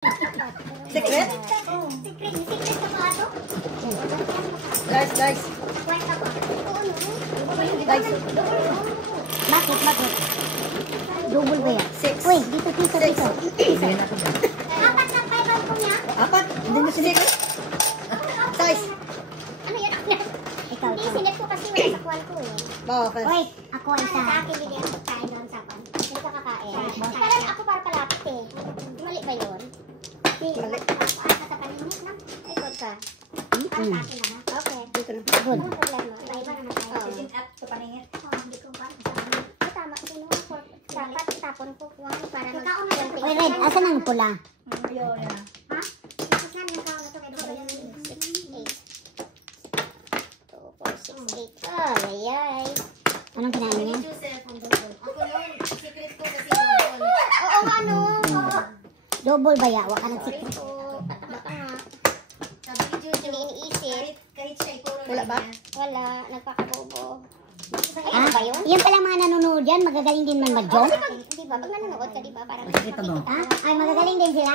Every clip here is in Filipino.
Secret? Secret ka ba ito? Guys. Guys. Bakit? Double ba yan? 6. Uy, dito. Apat na 5 ang niya? Apat? Hindi mo sinig. Size. Ano yan? Ikaw. Hindi, sinet ko kasi wala sa kuwan ko eh. Bakit? Uy, ako isa. Sa akin, bili ako kain doon sa kuwan. Hindi ka kakain. Parang ako para palapit eh. Mali ba yun? Mali. Asa sa paninit na? Ay, good ka. Para sa akin na ha? Okay. Dito na. Good. Ano problema? Iba naman tayo. Sit up sa paningit. Hindi ko ba? Tama, sino ako? Dapat itapon ko kuwan para Uy, Red, asan ang pula? Ayun. Ha? Tapos nga, nakaw na ito. Kaya doon ko yung 6, 8. 2, 4, 6, 8. Ay. Anong kinain niya? Oo nga, no. Double ba ya? Waka nag-secret. Baka nga. Hindi iniisip. Wala ba? Wala. Nagpakabobo. Ah, yan pala mga nanonood yan. Magagaling din man mag-joke. Di ba? Pag nanonood ka, di ba? Parang Makikita mo. Ah, ay magagaling din sila.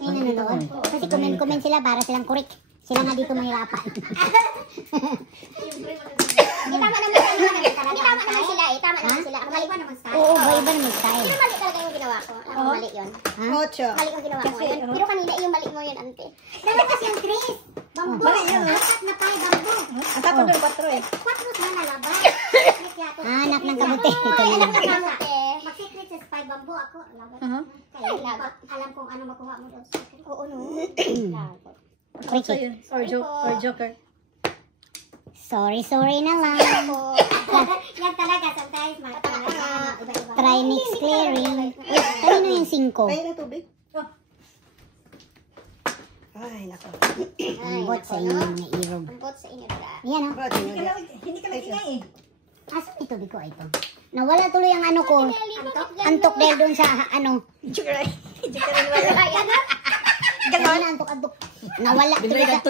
Yung nanonood. Kasi comment sila para silang correct. Sila nga dito mahirapan. Tama naman sila eh. Tama naman sila. Mali ba naman style? Oo, iba naman style. Pero mali talaga yung ginawa ko. Alam mo, mali yun. Ha? 8. Mali yung ginawa ko ngayon. Pero kanina yung mali mo yun, ante. Dala kasi yung Chris. Bambo. Mali yun, ha? Apat na tayo bambo. Ang tapon doon 4 eh. 4 na nalabas. Ah, anak ng kabuti. Ito na lang. Mag-secret sa 5 bambo ako. Lagot. Uh-huh. Kaya lagot. Alam kong ano makuha mo doon. Oo, no. Lagot. Cricket. Or joker. Sorry na lang. Yan talaga, sometimes iba-iba. Try next clearing. Uy, kanino yung 5? Kaya na tubig. Ay, nako. Ang bot sa inyo mga irog. Ang bot sa inyo nila. Yan o. Hindi ka nagingay eh. Asan ito ko ito? Nawala tuloy ang ano ko. Antok dahil doon sa ano. Joker ay. Ganon na antok. Nawala tuloy sa...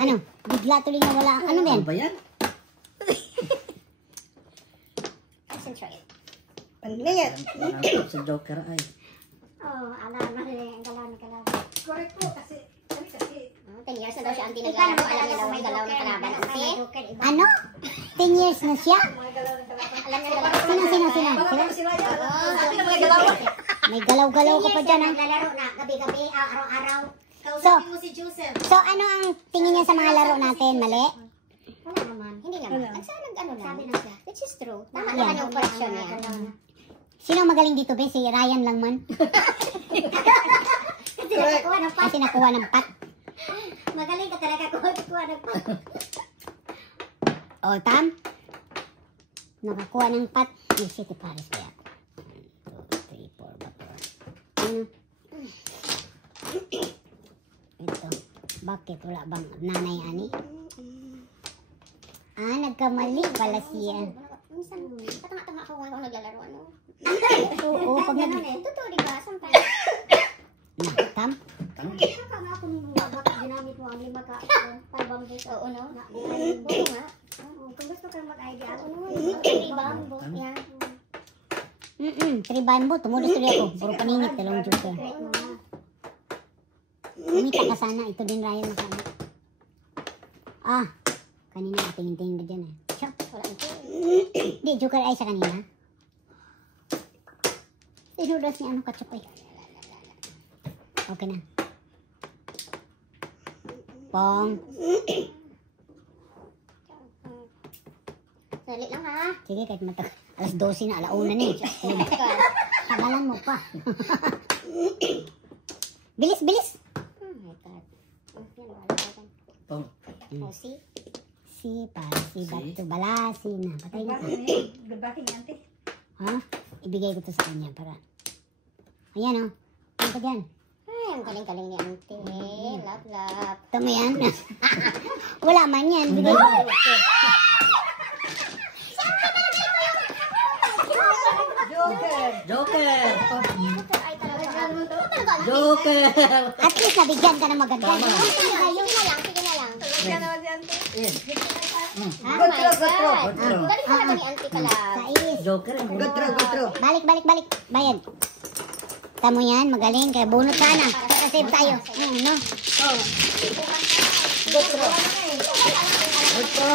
Ano? Bigla tuloy nawala. Ano ba yan? Ba yan? Concentrate. Paningit. Sa Joker ay. Oh, alam na rin. Ang galaw na galaw. Correct po kasi. 10 years na daw siya auntie naglalaro. Alam niya daw may galaw na kalaban. Auntie? Ano? 10 years na siya? Alam niya galaw. Sino? Sabi na mga galaw. May galaw-galaw ka pa dyan ha? Naglalaro na gabi-gabi, araw-araw. So ano ang tingin niya sa mga laro natin? Mali? Wala naman. Hindi naman. Ang sana nag-ano lang. Sabi lang siya. Which is true. Tama Yeah. naman yung correction niya. Sino ang magaling dito be? Si Ryan lang man? Kasi nakakuha ng pat. Kasi nakuha ng pat. Magaling ka talaga kung nakakuha ng pat. O, Tam? Nakakuha ng pat. May City Paris kaya ako. 1, 2, 3, 4 ba ito? Ano? Ito. Bakit? Wala bang nanay ani? Ah, nagkamali pala siya. Minsan, patanga-tanga ako ngayon naglalaro. Ano? Oo, pag nag... Totoo, di ba? Sometimes. Tam? Nakakanga ako nung bakit ginamit mo ang 5 ka pag-bamboo. Oo, no? Oo nga. Kung gusto kang mag-idea, ako naman. Bamboo. Yan. Tribambo. Tumulos tuloy ako. Puro paningit. Talong joker. Umita ka sana. Ito din Ryan makana. Ah. Kanina tingin-tingin ka dyan eh. Chop. Wala ito. Di, joker ay sa kanina. Tinudas niya ano kachop ay. Okay na. Pong. Dali lang ha. Sige, kahit matag. Alas 12 na, alauna na eh. Tagalan mo pa. Bilis, bilis. Oh my God. Yan, wala ka dyan. Pong. Oh, see? Si, para si, bato, balasi na. Patay na. Goodbye ni auntie. Ha? Ibigay ko to sa kanya para. Ayan o. Ano ka dyan? Ay, ang galing-galing ni auntie. Love, love. Ito mo yan. Wala man yan. Bigay ko. Joker. Joker! Ay, talaga. Joker! At least nabigyan ka na maganda. Sige na lang, sige na lang. Kaya naman si auntie. Yes. Oh my God. Galing talaga ni auntie ka lang. Sais. Joker. Good throw, good throw. Balik, balik, balik. Bayad. Tamo yan. Magaling. Kaya bunot ka na. Save tayo. No? GoPro. Ito.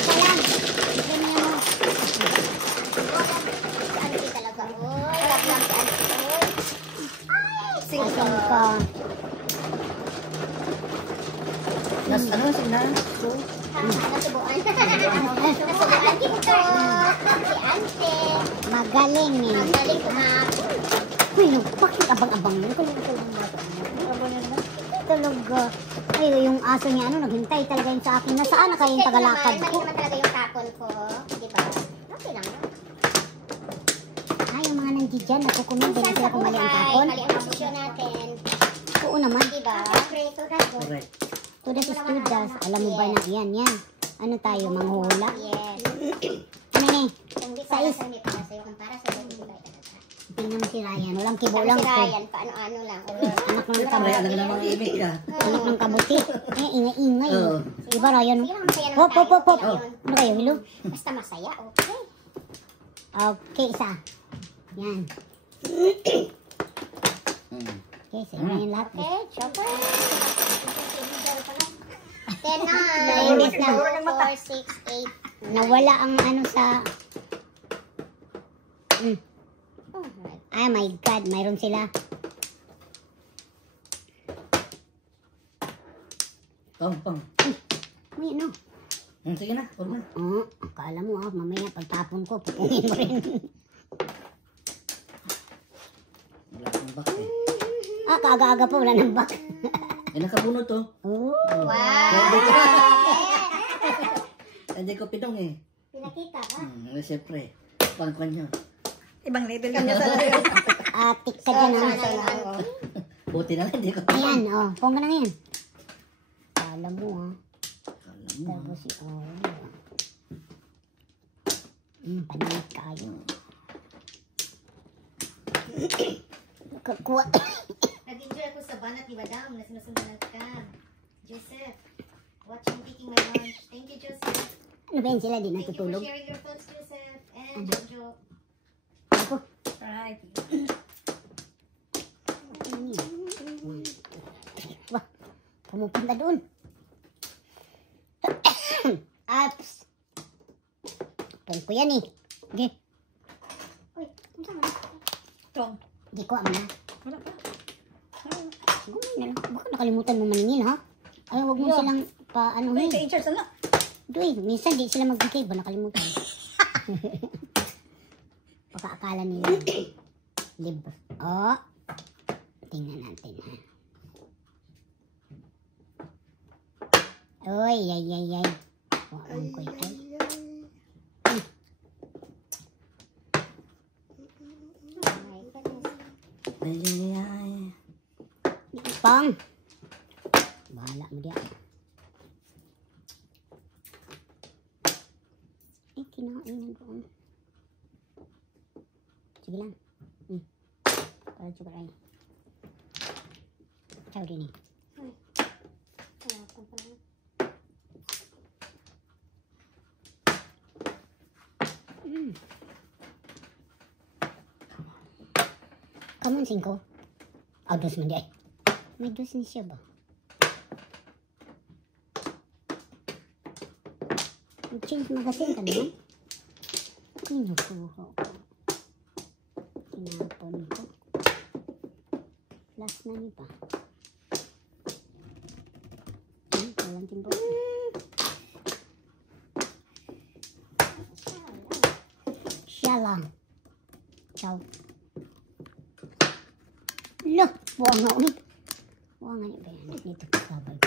Salam. Ganyan mo. Auntie talaga. Oy, love lang si auntie. Oy. Asan ka? Ano sila? Nasubuan. Nasubuan dito. Si auntie. Magaling eh. Magaling kumain. Uy, bakit abang-abang yun? Talaga. Ay, yung aso niya, naghintay talaga yun sa akin. Nasaan na kayong tagalakad Mali ko? naman talaga yung tapon ko. Di ba? Okay lang. Ay, yung mga nandiyan, nakukumin din Minsan sila sa kung mali ang buhay, tapon. mali ang posisyon natin. Oo naman. Di ba? Correct. Tudas is tudas. Alam mo ba na yan. Ano tayo, manghula? Yes. Ano ni? Kung di para sa hindi para sa'yo, kung para sa'yo, hindi ba talaga. Tingnan mo si Ryan. Walang kibo Sabi lang si ko. Ryan, paano-ano lang. Anak ng Kaya kabuti. alam na mga ibig ka. Anak ng kabuti. Ingay-ingay. Oo. Di ba, Ryan? Sige lang, masaya naman Hop, hop, hop, hop. tayo. Okay lang yun. Ano kayo, hello? Basta masaya, okay. Okay, isa. Yan. Okay, sa inyo yung lahat. Okay, chopper. 10, 9, Naimbis na. 4, 6, 8. Nawala ang ano sa... Oh my Ah, my God. Mayroon sila. Pang. Uy, ano? Sige na. Huwag na. Akala mo mamaya pagtapon ko, pupungin mo rin. Wala akong bak eh. Kaaga-aga pa, wala nang back. Nakabunot to. Oh. Hindi ko pinong eh. Pinakita ka. Siyempre. Pangkwan nyo. Ibang level ka niya sa layo. Atik ka dyan, ah. Buti na lang, hindi ko Ayan, pong ka na ngayon. Alam mo, Alam mo. Tapos si paningit kayo. Kuha. Nag-enjoy ako sa banat ni Madam na sinusundan ka. Joseph, watching taking my lunch. Thank you, Joseph. Ano ba yan sila? Di Thank you for natutulog? sharing your thoughts, Joseph. And Jojo. Ako. Right. Wah, pumupunta doon. Apps. Pong ko yan eh. Okay. Uy, ano sama? Tong. Di ko ama na. Wala pa. Gumay na lang. Baka nakalimutan mo maningil, ha? Ay, huwag mo silang Uy, pa-anuhin. ka-inchers na. Doy, minsan di sila magbigay. Ba nakalimutan? Baka akala nila. Libre. Tingnan natin, ha? Uy, ay. Huwag ko ito. Oh my goodness. Ay. Pang! Bahala mo diyan. Kinain na doon. Sige lang. Para juga ay. Ciao din eh. Kamu 5? Dos man di ay. May dos ni siya ba? Change magazine ka naman? Kinukuha ko. Tinapon ko. Last na niya pa. Walang timbo. Siya lang. Ciao. Loh, buang nga ulit. Buang nga niya ba yan? Dito kabay.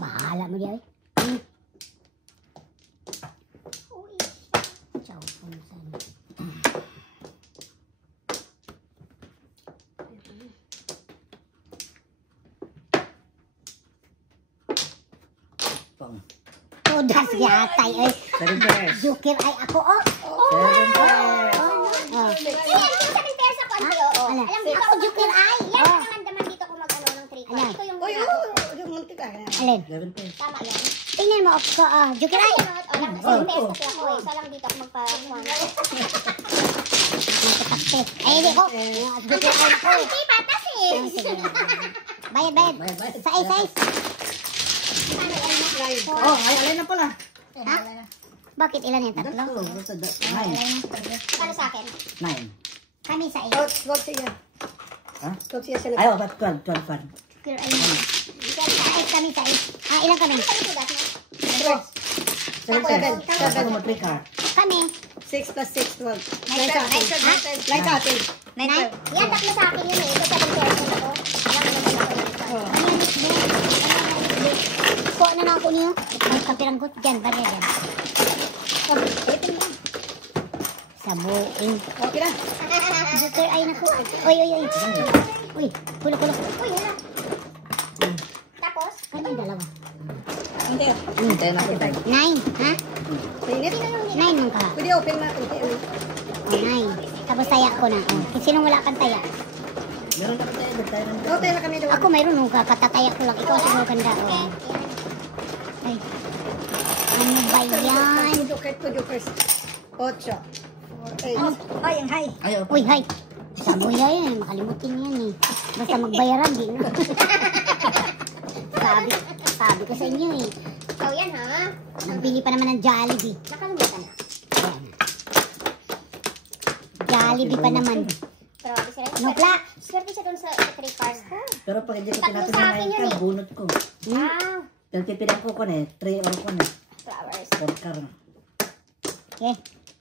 Bahala mo dia. Ciao pun sana. Pang. Tudas yatay ay. Jukir ay ako Alam mo, ako jukir ay. Yan ang naman dito ko mag-ano ng 3 Ayan. Ito yung Uy, yung munti ka. Alin? Level pa eh. Tama yan. Tingnan mo ako. Joker ay. O lang, kasi yung test ko ako eh. So lang dito ako magpa-1. Nagtatakte. Ay, hindi ko. Joker ay ko. Hindi, patas eh. Ay, sige. Bayad, bayad. Bayad. Sais. Oh, ay, alay na pala. Ha? Bakit ilan yung tatlo? Tatlo. Basta 9. Ano sa akin? 9. Kami sais. 12 siya. Ha? 12 siya sila. Ayaw, ba't 12? 12 fan. Joker ay. Sais kami, sais. Ilan kami? Ano sa sugat mo? 7. Ako mo 3 card. Kami. 6 plus 6, 12. 9 Nine, sa atin. twelve. Like atin. 9. Yan, tatlo sa akin yun eh. Ito 7 person ako. Alam mo naman ako yun. Kuha na na ako niyo. Ay, kapiranggot dyan. Barya dyan. Sabuin. Okay na. Joker ay naku. Uy. Uy, kulo. Uy, hala. Tapos? Kami dalawa. Hindi. Hintayin ako. 9, ha? Pinit. 9 man ka. Pwede open natin. Oh, 9. Tapos taya ko na. Oh. Sinong wala kang taya? Meron na tayo. Tayo na. Oo, tayo na kami doon. Ako mayroon nung katataya ko lang. Ikaw sinong ganda. Oh. Ay. Ano ba yan? Jokers. 8. 8. Ano? Ay, ang high. Ayaw. Uy, hay. Saboy yan. Makalimutin yan eh. Basta magbayaran din. Sabi ko sa inyo eh. Ikaw yan ha? Nagbili pa naman ng Jollibee. Nakalimutan na. Ayan. Jollibee pa naman. Grabe si Ren. Nukla. Swerte siya doon sa 3 cars ko. Pero pag hindi ko Tatlo sa akin pinapinahin yun ka, eh. bunot ko. Ah, Dahil pipinang ko eh. 3 or 1 eh. flowers. 4 car. Okay.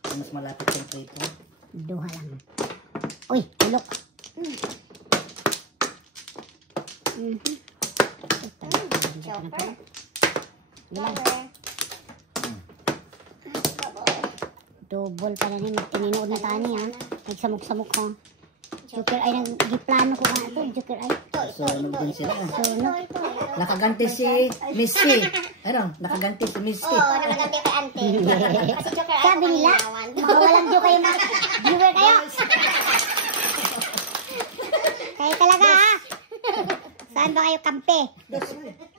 Mas malapit yung 3 ko. Duha lang. Uy, tulok. Joker. Ilan? Flower. Double pa na rin. Tininood na tani ha. Nagsamok-samok ha. Joker ay nag-giplano ko nga ito. Joker ay. Sunog din sila. Sunog. Nakaganti si Misty. Ano? Nakaganti si Misty. Oo, nakaganti kay auntie. Kasi Joker ay Sabi nila, walang joke kayo na viewer kayo. Kayo talaga ha. Saan ba kayo kampe?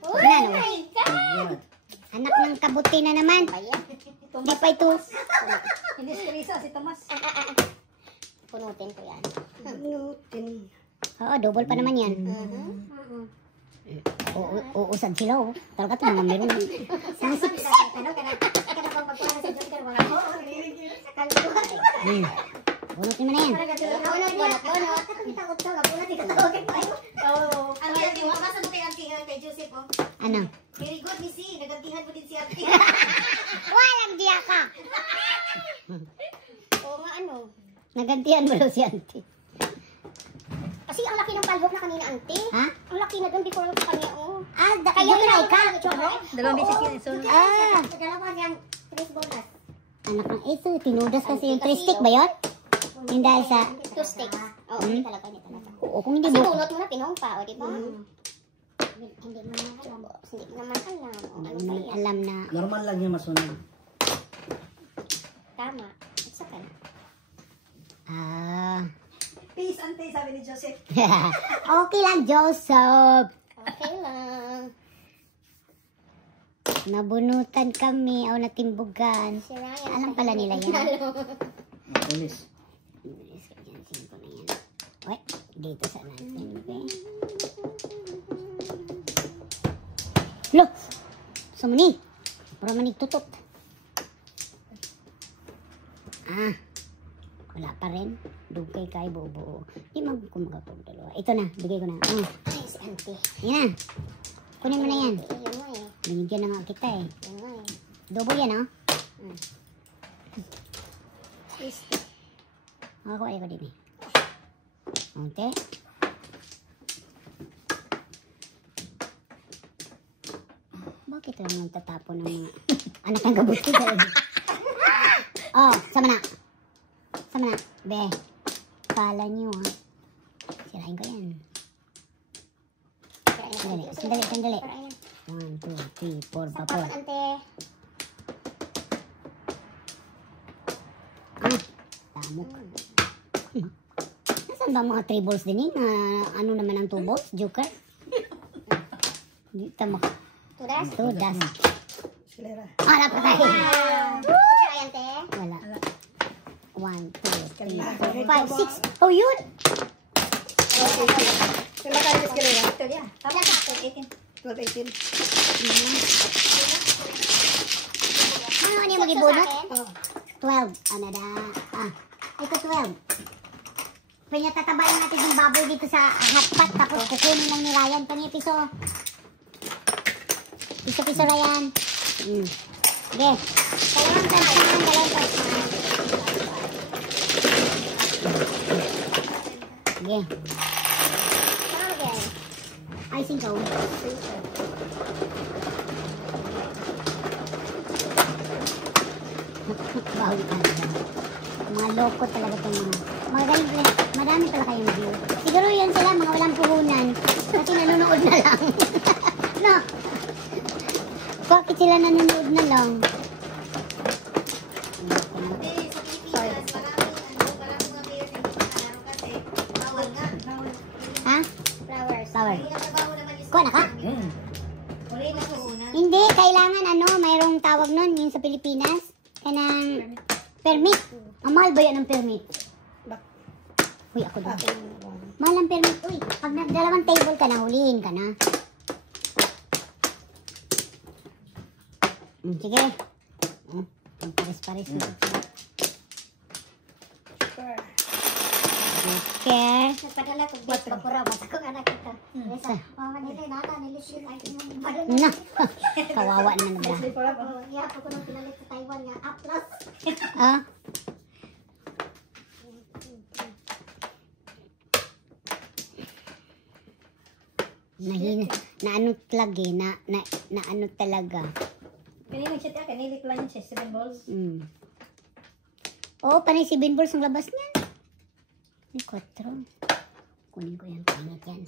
Uy, Ano? my God. Ayan. Anak ng kabuti na naman. Hindi pa ito. Hindi stresa si Tomas. Punutin ko yan. Nutin. Oo, double pa naman yan. Uusad sila oh. Talaga ito mga meron. Bunutin mo na yan. Ang yan, yung masa mo kay auntie kay Joseph, oh. Ano? Very good, Missy. Nagantihan mo din si auntie. Walang diya ka. Oo nga, ano. Nagantihan mo daw si auntie. Kasi ang laki ng palhok na kanina, auntie. Ha? Ang laki na doon before ko kanina, oh. Kaya pinay ka. Dalawang beses yun. So, Dalawa niyang 3 bonus. Anak ng ito, tinudas kasi yung 3 stick ba yun? Yung dahil sa... 2 sticks. Oo, hindi talaga, hindi talaga. Oo, kung hindi Kasi mo... bunot mo na pinong pa, o, di ba? Hindi mo naman alam. Hindi ko naman alam. O, ano ba May yan? alam na... Normal lang yung masunog. Tama. It's okay. peace, ante, sabi ni Joseph. Okay lang, Joseph. Okay lang. Nabunutan kami o natimbugan. Si Ryan. Alam pala nila yan. Pulis. Yan, 5 na yan. Uy, dito sa natin. Okay. Lo! Sumuni! Para manig tutot. Wala pa rin. Dugay kay buo-buo. Di magkumagapag dalawa. Ito na, bigay ko na. Nice, auntie. Yan na. Kunin mo na yan. Yun nga eh. Binigyan na nga kita eh. Yun nga eh. Double yan oh. Ako ay ko din eh. Okay. Bakit lang nang tatapon ng mga anak ng gabuti sa Oh, sama na. Sama na. Be. Kala nyo ha. Sirain ko yan. Sandali. 1, 2, 3, 4, Sakta vapor. ko, ante. Tamok. Nasaan ba mga 3 balls din eh? Ano naman ang 2 balls? Joker? Hindi tamak. Tudas? Tudas. Eskalera. Ah, napatay. Picture ayan, te. Wala. 1, 2, 3, 4, 5, 6. Oh, yun. Kailan ka yung eskalera? Ito yan. Tama ka, 18. 12, 18. Ano yung mag-ibunot? Oh. 12. Ano da? Ito 12. Kaya tatabayan natin yung baboy dito sa hotpot. Tapos kukunin lang ni Ryan. Piso. Piso Ryan. Okay. Dalawang touchdown. Okay. Icing ka. Bawi ka. Mga loko talaga itong madami pala kayong view. Siguro yan sila, mga walang puhunan. Kasi nanonood na lang. No? Bakit sila nanonood na lang? Ha? Flower. Kuha na ka? Hindi, kailangan mayroong tawag nun, yung sa Pilipinas. Kanang permit. Ang mahal ba yan ng permit? Uy, ako doon. Mahal ang permit. Uy, pag nagdalawang table ka na, hulihin ka na. Sige. Ang pares-pares na. Okay. Nagpadala ko bit pa pura basta ko anak kita. Mama nila nata nilisip ay Na. Kawawa naman ba? ya ako nang pinalit sa Taiwan nga Atlas. Ah? Na ano talaga na ano talaga. Kanina siya tayo, kanina lang siya, 7 balls. Oo, panay si Ben Balls ang labas niyan. May 4. Kunin ko yan, kainit yan.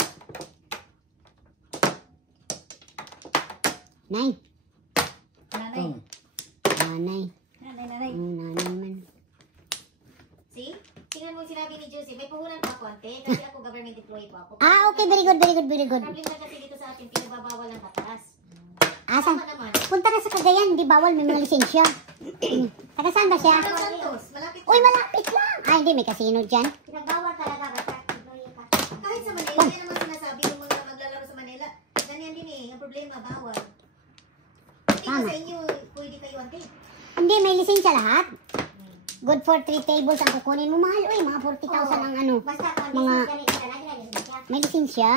9. Nanay. Nanay. Nanay. Nanay man. See? Tingnan mo sinabi ni Josie, may puhunan pa konti kasi ako government employee po ako. Ah, okay, very good. Problem na kasi dito sa atin, pinagbabawal ang batas. Asan? Tama naman. Punta ka sa Cagayan, di bawal, may mga lisensya. Taga saan ba siya? Ang Santos, malapit Uy, malapit lang. Ay, hindi, may casino dyan. Pinagbawal talaga basta employee ka. Kahit sa Manila, yan naman sinasabi ng mga maglalaro sa Manila. Ganyan din eh, ang problema, bawal. Hindi Tama. ka sa inyo, pwede kayo ante. Hindi, may lisensya lahat. Good for 3 tables ang kukunin mo. Mahal, uy, mga 40,000 ang ano. Basta kung Mga- ganit ka na, siya. May lisensya.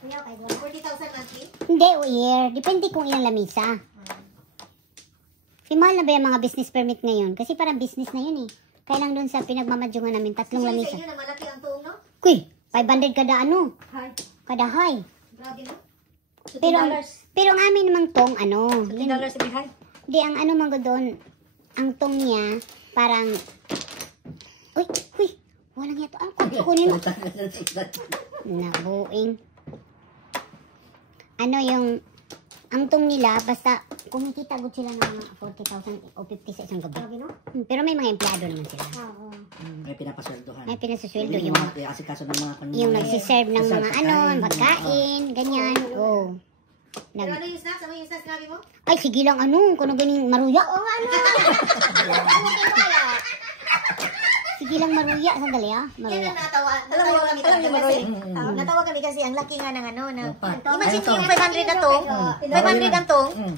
Kuya, kay 40,000 monthly? Hindi, o year. Depende kung ilang lamisa. Si mahal na ba yung mga business permit ngayon? Kasi parang business na yun eh. Kaya lang doon sa pinagmamadyungan namin, 3 Kasi sa lamisa. inyo na malaki ang tuong, no? Kuy, 500 kada ano, Hi. kada high. Grabe, no? Pero ang amin namang tong ano, $10 yun, to be high. di ang ano man doon, ang tong niya, parang, uy, walang yato. Kukunin mo. Nabuing. Ano yung, ang tong nila, basta kumikita good sila ng mga 40,000 o 50 sa isang gabi. Grabe, no? Pero may mga empleyado naman sila. Oo. May pinapasweldohan. May pinasasweldo Yung yung, mga asikaso ng mga kanya. yung nagsiserve ng mga ano, pagkain, ganyan. Oh. Pero ano yung snacks? Ano yung snacks sinabi mo? Ay, sige lang, ano, kung ano ganing maruya. Oo nga, no? Sige lang maruya, sandali ah, Yan maruya. ang natawa. Alam mo, Natawa kami alam niyo kasi. Maroy? Natawa kami kasi ang laki nga ng ano. Pat. Imagine Ano mo to? yung 500 na to. 500 ang tong. Mm.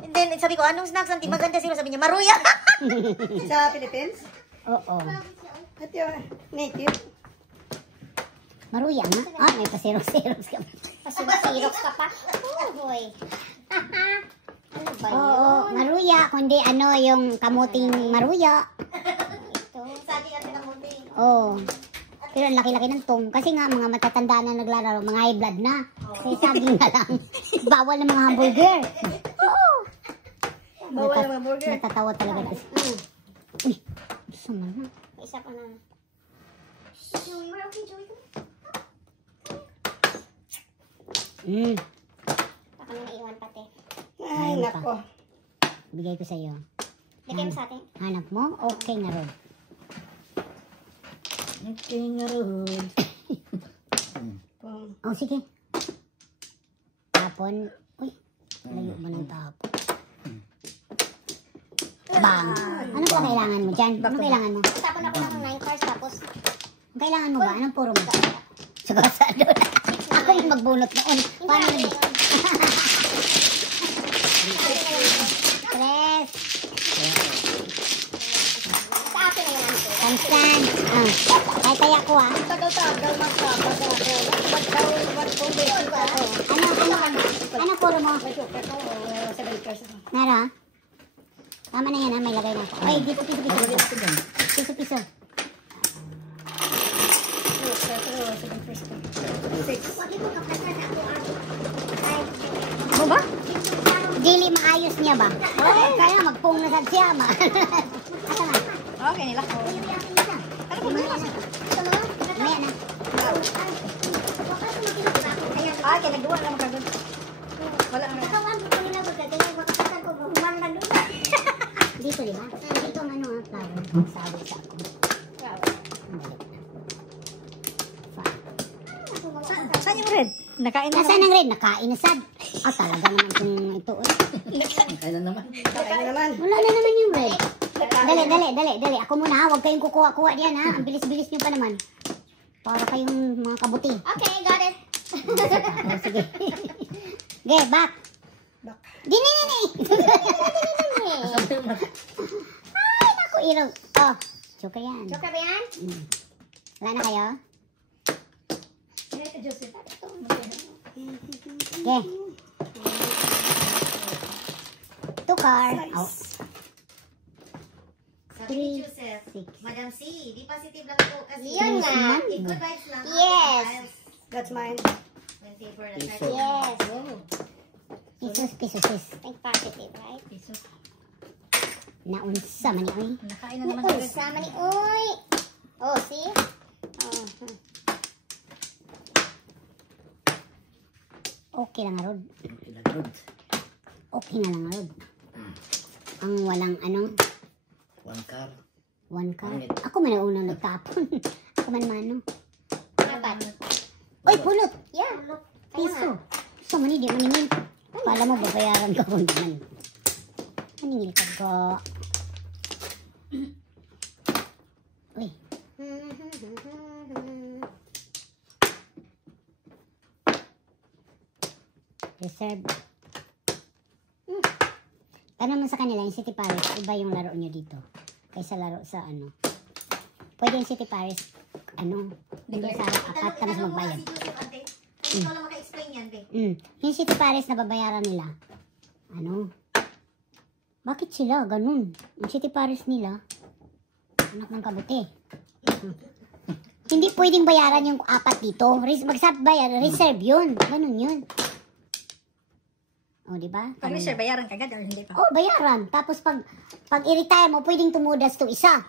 And then sabi ko, anong snacks ang maganda sila? Sabi niya, maruya. Sa Philippines? Oo. At yung native? Maruya nga. Ah, may pasirok-sirok ka. Pasirok ka pa. Oh, boy. Ano ba Oo, maruya, kundi ano yung kamuting maruya. Ito. Saging at namuti. Oo. Pero ang laki-laki ng tong. Kasi nga, mga matatanda na naglalaro, mga high blood na. Kaya saging na lang. Bawal ng mga hamburger. Oo. Bawal ng mga burger. Natatawa talaga. Uy, sama na. Isa pa na. Joey, we're okay, Joey. Baka may naiwan pati. Ay, Ayun nako. Bigay ko sa'yo. Lagay mo sa atin. Hanap mo? Okay na ron. Okay nga ron. Oh, sige. Tapon. Uy, Layo ba ng tapo? Bang! Ano ba kailangan mo dyan? Ano kailangan mo? Tapon ako ng 9 cards tapos Ang kailangan mo ba? Anong puro mo? Sagasado na. Ako yung magbunot noon. Paano hindi yun? Tres. sa akin na yan. Tansan. Ay, kaya ko ah. Tagal-tagal magkabasa ako. Mag-foundation pa ako. Ano puro mo? May joker ko. 7 cards ako. Nara? Tama na yan ha, may lagay na ako. Ay, dito, piso. Piso. Wag mo kapasa na ako. Ano ba? Dili maayos niya ba? Kaya magpong na sa siya ma. Asa na? Okay, nila ko. Ano ba na? Mamaya na. Ah, kaya nagduwa lang kagad. Wala nga. Dito, di ba? Dito ang ano ha, flower. Sabi sa ako. Saan yung red? Nakain na Nasaan ang red? Nakain na sad. Ah, talaga naman kung ito. Kailan naman? Nakain naman. Wala na naman yung red. Dali. Ako muna ha. Huwag kayong kukuha diyan ha. Ang bilis-bilis nyo pa naman. Para kayong mga kabuti. Okay, got it. Oh, sige. Okay, back. Dini. Ay, naku, ilaw. Oh, joker yan. Joker ba yan? Wala na kayo? Joseph. Okay. Two card. Oh. Sabi ni Joseph, Madam C, di positive lang po kasi. Yun nga. Good vibes lang. Yes. That's mine. When favor the Piso. title. Yes. Pisos, sis. Think positive, right? Naunsa man yun. Nakain na naman Oh, agad. sama ni Uy. Oh, see? Oh. Okay lang Rod. Ilagod. Okay na lang Rod. Ang walang ano, One car. one card. Ako man ang unang nagtapon. Ako man mano. Dapat. Oy, pulot! Yeah. Piso. Gusto mo ni, di maningil. Pala mo, babayaran ka kung naman. Maningil ka ko. Uy, reserve. Tanong mo sa kanila, yung City Paris, iba yung laro nyo dito. Kaysa laro sa ano. Pwede yung City Paris, ano, hindi sa apat ka mas Tanong mo magbayad. nga si Joseph, ate. Kung ikaw lang maka-explain yan, be. Yung City Paris na babayaran nila, ano? Bakit sila ganun? Yung City Paris nila, anak ng kabuti. Hindi pwedeng bayaran yung apat dito. Bayar, reserve yun. Ganun yun. O, diba? Pag sir, bayaran kagad or hindi pa? Oh, bayaran. Tapos pag i-retire mo, pwedeng tumudas to isa.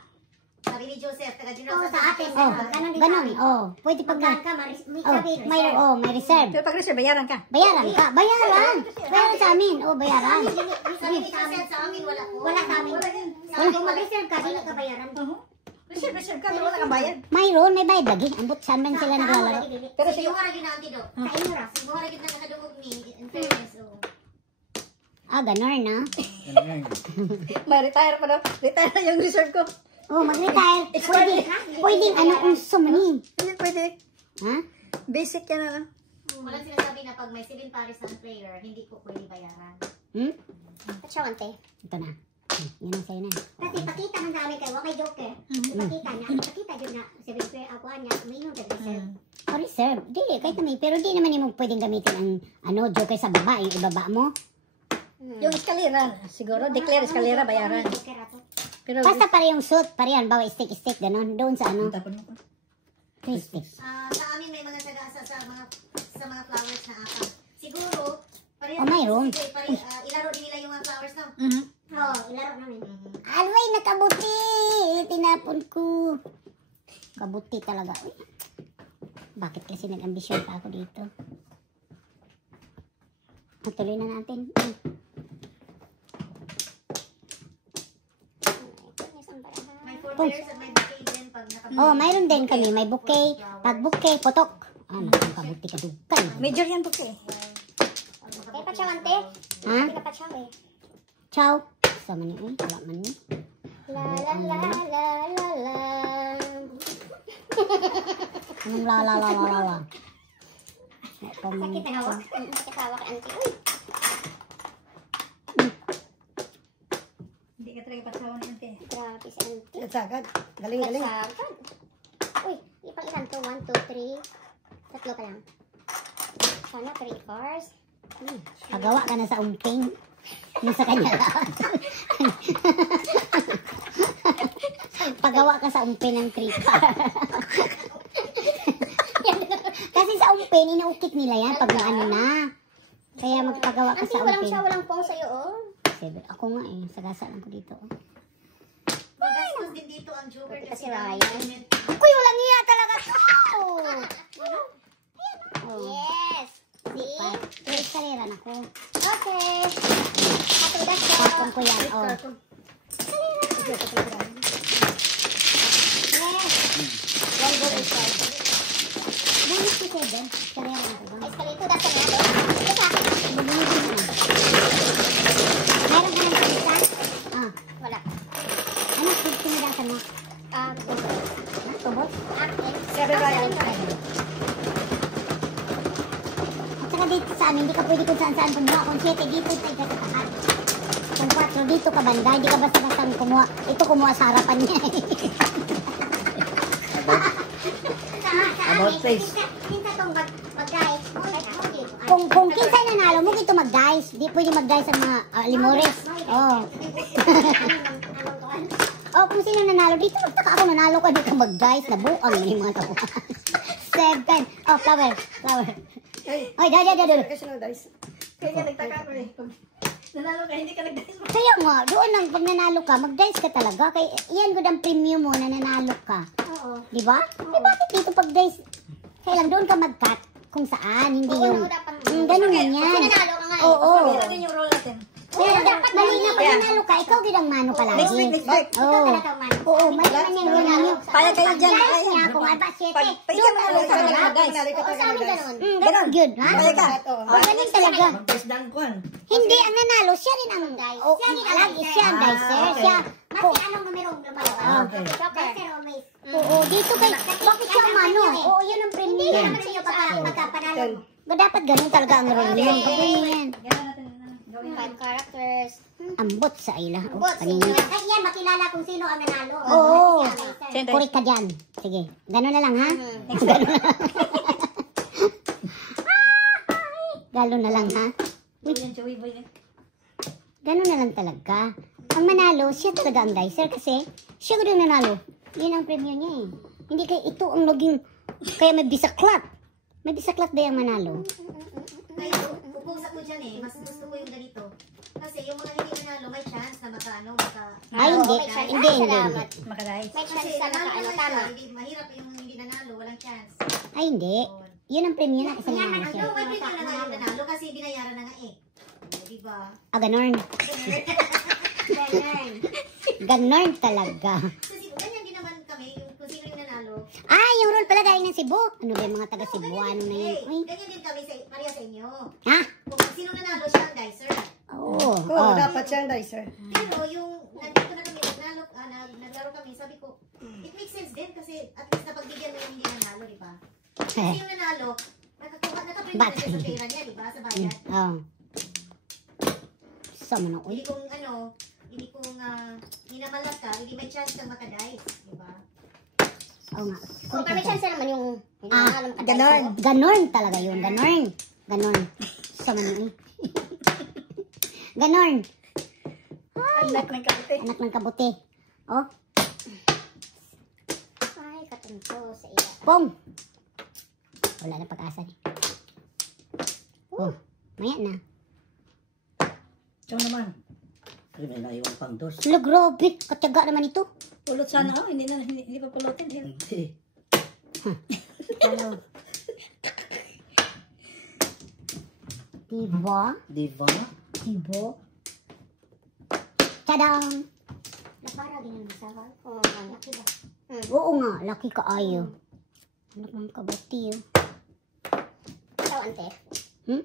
Sabi ni Joseph, taga-Ginaw Oh, sa atin. Oh, Ganun din ganun. sa amin. Oh, pwede pag Magkaan ka, may Oh, sabi, may reserve. Pero pag sir, bayaran ka. Bayaran ka. Bayaran. Bayaran sa amin. Oh, bayaran. Sabi ni Joseph, sa amin wala po. Wala sa amin. Kung mag-reserve ka, hindi ka bayaran. Reserve ka, pero wala kang bayad. Mayroon, may bayad lagi. Ambot saan man sila naglalaro. Pero sa iyo haragin na antidote. Sa inyo ra. Sa iyo haragin na nakadungog ni, in fairness, oh. Ah, ganun na. May retire pa daw. Retire na yung reserve ko. Oh, mag-retire. Pwede ano, unso man eh. Hindi pwede. Ha? Basic yan na lang. Walang sinasabi na pag may 7 pares ng player, hindi ko pwede bayaran. Hmm? Pasyawante. Ito na. Yan ang sa'yo na. Kasi pakita man sa amin kayo, wakay joker. Pakita yun na, 7 player ako niya, may nung reserve. Oh, reserve. Di, kahit na may. Pero di naman yung pwedeng gamitin ang ano, joker sa baba, yung ibaba mo. Yung eskalera, siguro, declare eskalera, bayaran. Joker ato. Pero, Basta pare yung suit, parehan, bawa stick, ganun. Doon sa ano, Tapon mo ko. stick. Sa amin may mga taga-asa sa mga flowers na apat. Siguro, pareho. Oh, mayroon. Ilaro din nila yung mga flowers na. Oo, ilaro namin. Alway, nakabuti! Tinapon ko. Kabuti talaga. Uy. Bakit kasi nag-ambisyon pa ako dito? Tuloy na natin. May 4 pairs at may bouquet din pag naka- Oh, mayroon din kami. May bouquet. Pag bouquet, potok. Ah, nakakabuti ka dugan. major yan po eh. Kaya patsaw, ante. Ha? Hindi ka patsaw eh. Ciao. Sama ni uy, wala man ni. La la la la la la. Anong la la la la la la? Sakit na hawak. Sakit hawak, ante. Uy. Hindi ka talaga patsawan ni ante. Grabe si ante. Sagad. Galing, galing. Sagad. Uy, ipang ilan to? 1, 2, 3. Tatlo pa lang. Sana 3 cars. Pagawa ka na sa umping. Yung sa kanya lahat. Pagawa ka sa umpin ng creeper. Kasi sa umpin, inaukit nila yan pag naano na. Kaya magpagawa ka Ante, sa walang umpin. siya, walang pong sa'yo, oh. Ako nga eh, sagasa lang ko dito. Magastos din dito ang joker Kasi kasi Ryan. Kuy, walang iya talaga to! Yes. See? May kalera na ko. Okay. Hatudas ko. Kapon ko yan, oh. Yes. One go inside. Ganit ko siya din. Kalera na ko ba? Escalator, das ka na. Ito sa akin. Mabunutin mo na. Meron ka ng salita? Ah, Wala. ano, tinidasan mo? Tubos. Ha? Tubos? Akin. Sabi Ryan. At saka dito sa amin, hindi ka pwede kung saan-saan kumuha. Kung 7 dito, tayo ka tapat. Kung 4 dito ka banda, hindi ka basta-basta kumuha. Ito kumuha sa harapan niya. About face. Minsan tong mag-guys. Kung kinsa nanalo, mo ito mag-dice. Di pwede mag-dice ang mga limores. Oh. Oh, kung sino nanalo dito, magtaka ako nanalo ka, di ka mag-dice. Nabuang mo yung mga tao. 7. Oh, flower. Flower. Ay, dada. Kasi no, guys. Kaya nagtaka ko eh. Pag nanalo ka, hindi ka nag-dice mo. Kaya nga, doon lang pag nanalo ka, mag-dice ka talaga. Kaya iyan good ang premium mo na nanalo ka. Oo. Di ba? Eh, bakit dito pag dice? Kaya lang doon ka mag-cut kung saan, hindi yung... ganun yan. Kasi nanalo ka nga eh. Oo. Pero din yung roll natin. Pero dapat mali na pag nanalo ka, ikaw gidang mano palagi. Next week. Ikaw Oo. talaga man. Oo, mali man yung rule ninyo. Payag kayo dyan, Pag-dice payag. niya, kung alba 7. Pag ikaw manalo ka, talaga. mag-dice. Oo, sa amin ganun. Ganun good, ha? Payag ka. Galing talaga. Mag-test ng kwan. Hindi, ang nanalo, siya rin ang... Oh, lagi siya ang dicer. Siya. Mati anong numerong lumalabas? Okay. Dicer o miss? Oo, dito kay... Bakit siya ang mano? Oo, yun ang Hindi premium. naman sa'yo pagkapanalo. Ba dapat ganun talaga ang role niya. Gawin yan. Gano'n natin gawin. 5 characters. Ambot sa ila. Oh, Bot, paningin. ay yan, makilala kung sino ang nanalo. Oo. Dicer. Kurik ka dyan. Sige. Ganun na lang, ha? Ganun na lang, ha? Boy yan, Joey, boy yan. Ganun na lang talaga. Ang manalo, siya talaga ang dicer kasi siya rin nanalo. Yun ang premyo niya eh. Hindi kaya ito ang naging... Kaya may bisaklat. May bisaklat ba yung manalo? Ay, pupusa ko dyan eh. Mas gusto ko yung ganito. Kasi yung mga hindi nanalo, may chance na maka. Ay, hindi. may chance. Hindi, hindi. Salamat. Makadais. May Kasi chance na nanalo makaano, naman tama. siya. Hindi, mahirap yung hindi nanalo, walang chance. Ay, hindi. Yun ang premyo na kasi nanalo siya. No, may premium na nga yung nanalo kasi binayaran na nga eh. Diba? Ah, ganun. Ganun. Ganun talaga. Kasi ganyan din naman kami, yung kung sino yung nanalo. Ah, yung role pala galing ng Cebu. Ano ba yung mga taga Cebuano na yun? Uy. Ganyan din kami sa pareha sa inyo. Ha? Kung sino nanalo siya ang dicer. Oo. Oo, Oh. dapat siya ang dicer. Pero yung nandito na kami, naglaro kami, sabi ko, it makes sense din kasi at least napagbigyan mo yung hindi nanalo, di ba? Kasi yung nanalo, nakaprint na siya sa pera niya, di ba? Sa bayad. Oh. Sama na, uy. Hindi kung hindi kung minamalas ka, hindi may chance kang makadice, di ba? Oo nga. Kung may chance naman yung Ah, nanalo ka. ganon. Ganon talaga yun. Ganon. Ganon. Sama na, uy. Ganon. Anak ng kapite. Anak ng kabuti. Oh. Ay, katunto sa iya. Pong. Wala na pag-asa ni. Oh. Maya na. Ito naman. Ay, may naiwan pang dos. Wala, grabe. Katyaga naman ito. Pulot sana ako, hindi pa pulutin. Hindi. Hello. Diba? Diba? Diba? Tadang! Napara din ang sawa. Oo, laki ba? Oo nga, laki ka ayo. Anak ng kabuti, oh. Ikaw, ante. Hmm?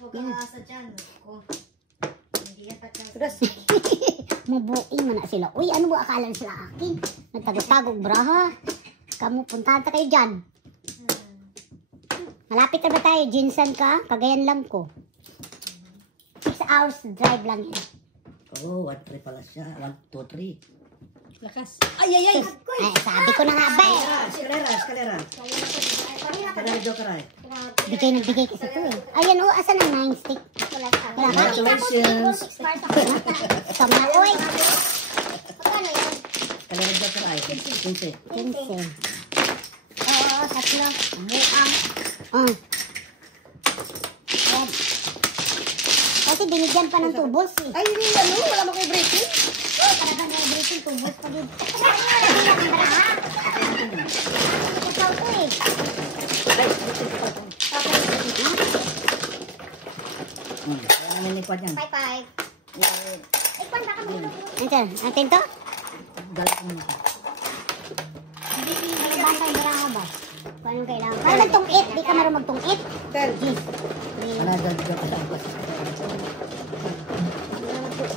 Huwag kang aasa dyan. Ko. Hindi yan patras. Terus, Mabuing man na sila. Uy, ano ba akala sila akin? Nagtagog-tagog braha. Kamu, puntahan ta kayo dyan. Malapit na ba tayo? Jinsan ka? Cagayan lang ko. 6 hours drive lang yan. oh, 1-3 pala siya. 1-2-3. Lakas. Ay, ay, ay! Ay, sabi ko na nga ba eh. Eskalera. Eskalera Jokeray. Bigay na bigay kasi ito eh. Ayan o, asan ang 9 stick? Wala ka. Congratulations. Sama, oy. Eskalera Jokeray. 15. 15. Oo, tatlo. Buang. Oh. Yan. Kasi binigyan pa ng tubos eh. Ay, hindi ano? Wala mo kayo breaking? Oh, talaga na everything tubos pa din. Ikaw to eh. Kaya namin lipad yan. 5-5. Ay, kwan, baka mahulog mo. Ito, atin to? Galit mo na ka. Basta ang baraha ba? Kung anong kailangan. Para magtungit. Di ka marunong magtungit. Tel. Yes. Para Jokeray.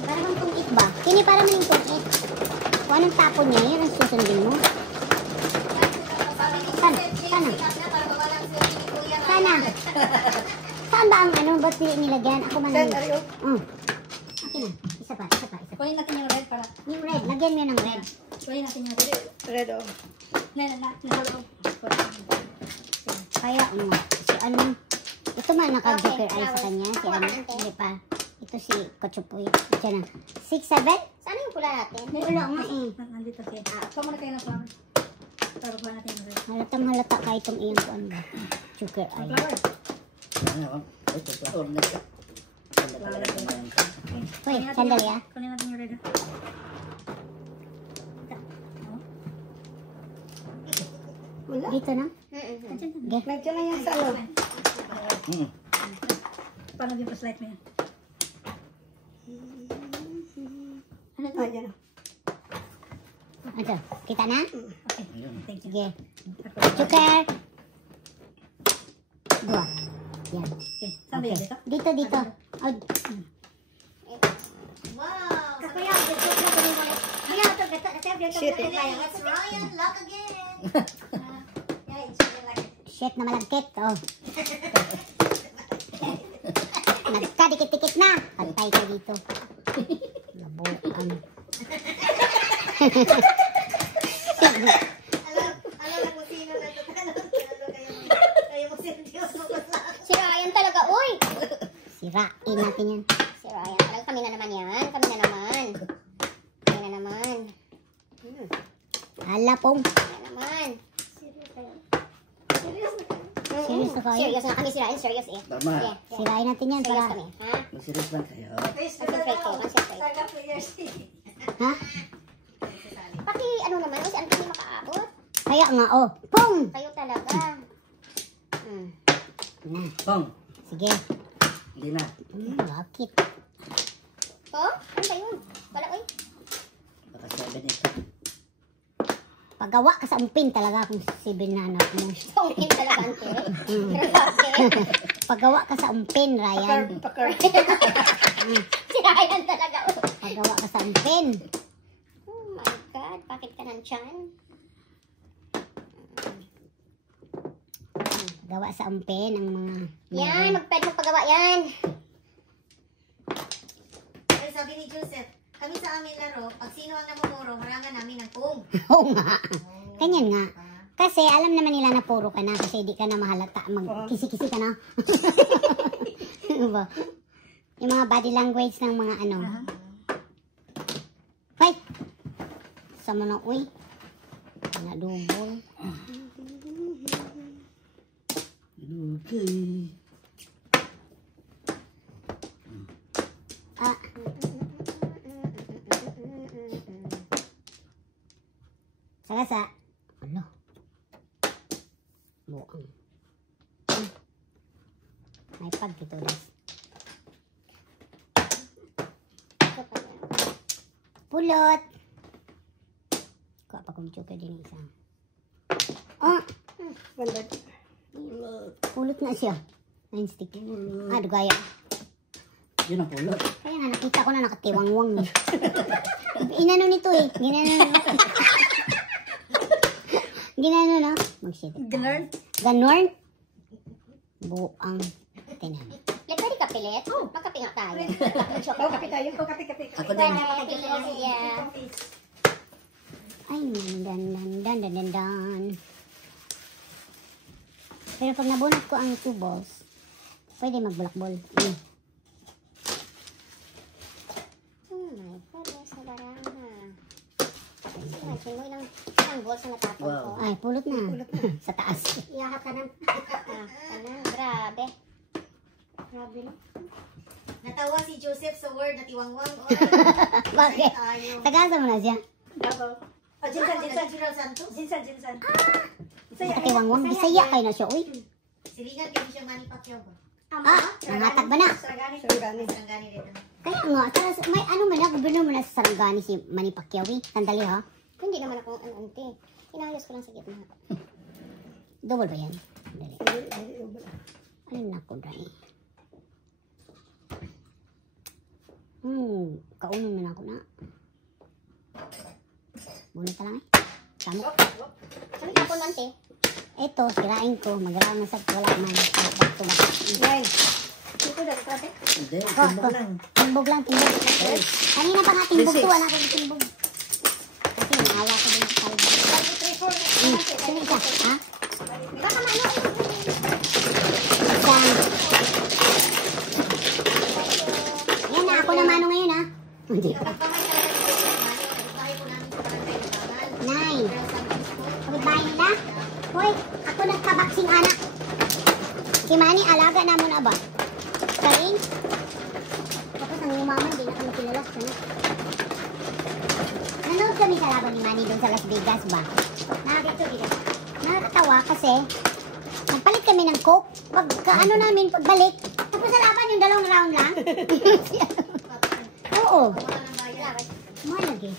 Para bang tungit ba? Kini para man yung tungit. Kung anong tapon niya, yun ang susundin mo. Sana. Saan ba ang ano? Ba't pili nilagyan? Ako man lang. Okay na. Isa pa. Kunin natin yung red para. Yung red. Lagyan mo ng red. Kunin natin yung red. Red, oh. Nalalaw. Kaya mo. Si ano? Ito man naka-joker eye sa kanya. Si ano? Hindi pa. Ito si Kochupoy. Diyan na. 6, 7? Saan yung pula natin? Wala nga eh. Nandito siya. Kuha muna kayo ng flower. Para kuha natin yung red. Halatang halata kahit itong iyong kuan ba. Joker eye. Flower. Ano, oh. Ito, flower na siya. Uy, sandali ah. Kunin natin yung red. Dito na. Okay. Nandiyan na yan sa loob. Paano yung pa-slide mo yan? Ayan. Ito. Kita na? Okay. Thank you. Sige. Joker. Dua. Yan. Okay. Saan ba yan dito? Dito. Oh, Wow! Kakuya, dito na ko mo. Kaya ito, Shit. It's Ryan Luck again! Yeah, it's Ryan Luck. shit na malagkit. Oh. Nagkadikit-dikit na. Pantay ka dito. Labuan. Alam mo sino na ito. Kayo mo seryoso ko sa akin. Si Ryan talaga, uy! Sirain natin yan. Si Ryan talaga, kami na naman yan. Kami na naman. Hala pong. Kami na naman. Serious na kayo? Serious na kami si Ryan, serious eh. Tama. Yeah, Sirain natin yan serious para. kami, ha? Mag-serious lang kayo. Concentrate kayo, concentrate. Ha? Pati ano naman, kasi ano kami makaabot? Kaya nga oh. Pong! Kayo talaga. Na. Pong. Sige. Hindi na. Bakit? Oh? Ano ba yun? Wala, uy. Baka 7 ito. Paggawa ka sa umpin talaga kung sibin na anak mo. Tongin talaga, ante. Grabe. Paggawa ka sa umpin, Ryan. Si Ryan talaga. Paggawa ka sa umpin. Oh my God, bakit ka nang tiyan? Gawa sa umpin ang mga... Yan, mag-pwede magpagawa yan. Ay, sabi ni Joseph, kami sa amin laro, pag sino ang namumuro, harangan namin ng pong. Oo nga. Ganyan nga. Kasi alam naman nila na puro ka na kasi di ka na mahalata. Mag-kisi-kisi ka na. Diba? Yung mga body language ng mga ano. Fight! Sama na, uy. Nadubol. Okay. Ah. Sagasa. Ano? Buang. May pag ito, guys. Pulot. Kuha pa kong chuka din isa. Ah! Pulot na siya. 9 stick. Ah, dugaya. Yun ang pulot. Kaya nga, nakita ko na nakatiwangwang. Inano nito eh. Ginano, no? Ginano, no? Mag-shit. Ganun. Ganon? Buang. Tinan. Like, pwede ka pilit? Magkape nga tayo. Oh, kape tayo. Oh, kape. Ako din. Yeah. Ay, dan. Pero pag nabunot ko ang 2 balls, pwede magbulakbol. Oh my goodness, nabaraha. Imagine mo ilang balls na natapon ko. Wow. Ay, pulot na. Sa taas. Iyahat ka ng... grabe. Grabe no? Natawa si Joseph sa word na tiwangwang. Bakit? Tayo. Tagasa mo na siya. Oh, Jinsan. General Santos. Jinsan. Katiwangwang. Bisaya kayo na siya. Uy. Silingan kayo siya Manny Pacquiao ba? Nangatag ba na? Sarangani. Sarangani rin. Kaya nga, may ano man na, gobernador mo na sa Sarangani si Manny Pacquiao. Sandali ha. Hindi naman ako ante. Inayos ko lang sa gitna. Double ba yan? Sandali. Ay, naku, dahil. Kaunon na ako na. Bunot ka lang eh. Samok. Ano tapon mo ante? Ito, sirain ko. Magraw na sa wala man. Back to back. Right. Dito na, ate. Hindi, timbog lang. Timbog lang, timbog. Kanina pa nga timbog to. Wala ko yung timbog. Kasi naawa ko din sa kalbo. Sino ka? Ha? Baka maano eh. Yan na, ako naman ano ngayon ha. Hindi pa. Bahay po namin sa barangay Bagal. Nay. General Santos po. Kapitbahay nila? Hoy, ako nagkabaksing anak. Si Manny, alaga na mo na ba? Karin? Tapos ang umaman, di na kami kilala. Nanood kami sa laban ni Manny doon sa Las Vegas ba? Nakakatawa kasi nagpalit kami ng Coke. Pagka namin, pagbalik. Tapos sa laban yung 2 round lang. Oo. Wala ng bayan. Malagi.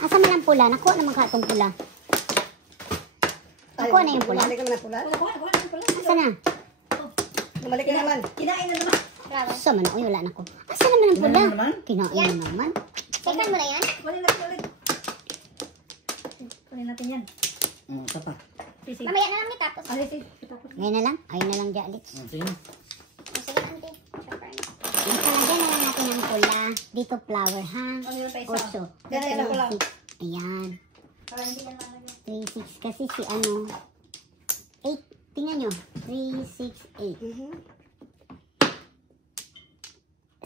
Asa man ang pula? Nakuha naman ka itong pula. Nakuha na yung pula. Bumalik naman ang pula. Asa na? Bumalik na naman. Kinain na naman. Asa man? Uy, wala na ko. Asa naman ang pula? Wala naman? Kinain na naman. Second mo na yan? Kunin natin ulit. Kunin natin yan. Ito pa. Sisi. Mamaya na lang may tapos. Sisi. Ngayon na lang? Ayun na lang, Alex. Sige. Sige ante. Chopper na. Lagyan na lang natin ang pula. Dito flower, ha? Ano yun pa isa? 8. Yan ako lang. Ayan. Para hindi yan malagyan. 3, 6. Kasi si ano, 8. Tingnan nyo. 3, 6, 8.